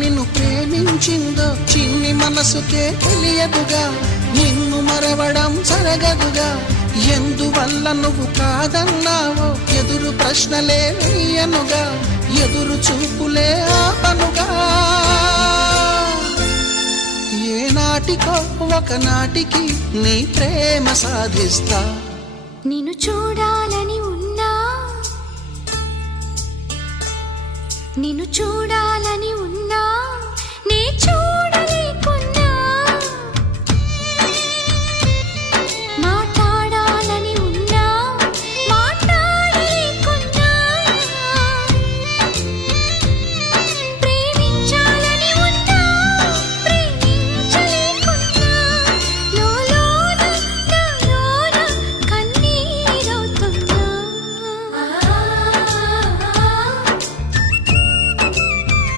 నిన్ను ప్రేమించిందో చిన్ని మనసుకే తెలియదుగా, నిన్ను మరవడం జరగదుగా. ఎందువల్ల నువ్వు కాదన్నావో ఎదురు ప్రశ్నలే వేయనుగా, ఎదురు చూపులే ఆపనుగా. ఏనాటికో ఒకనాటికి నీ ప్రేమ సాధిస్తా. నిన్ను చూడాలని ఉన్నా, నిన్ను చూడాలని